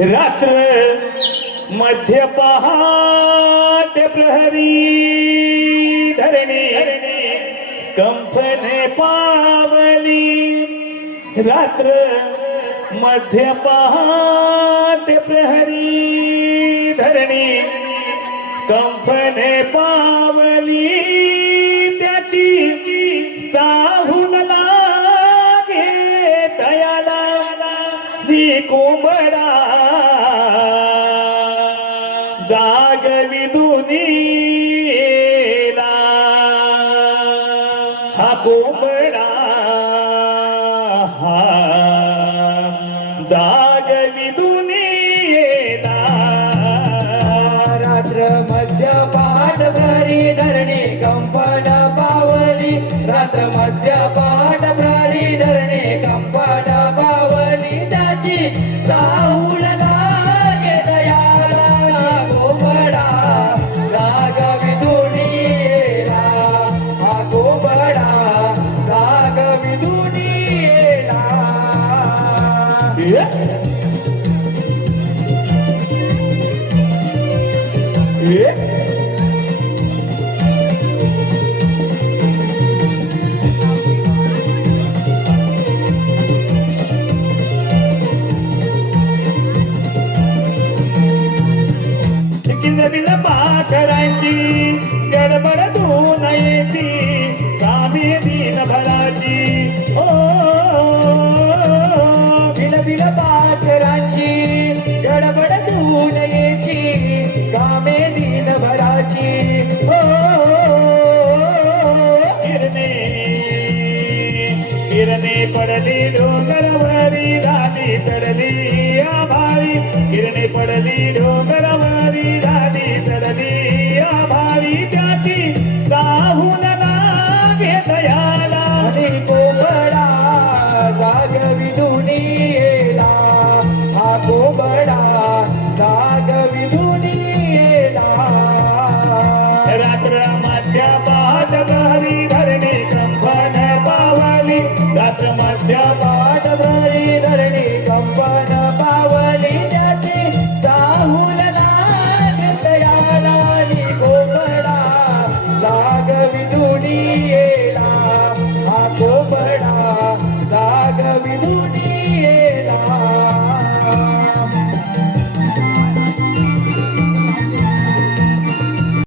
रात्र मध्य पहाट प्रहरी धरणी कंपने पावली रात्र मध्य पहाट प्रहरी धरणी कंपने पावली त्याची चाहून लागे दयाला कोंबडा जागवी दुनीला हा कोंबडा हा जागवी दुनीला रात्र मध्य पहाट भरी धरणी कंपन पावली रात्र मध्य पहाट भरी धरणी कंपन पावली त्याची चाहूल लागे दयाला कोंबडा जागवी दुनीला हा कोंबडा जागवी दुनीला किल्लबिल पाखरांची गडबड धुवून येती कामी दिन भराची ओ बिलबिल पाखरांची गडबड धुवून येची कामे दिन भराची हो किरणे पडली डोंगरवरी झाली चढली आभावी किरणे पडली डोंगरवरी झाली चढली आभावी त्याची चाहून लागे दयाला आणि कोंबडा जागवी दुनीला हा कोंबडा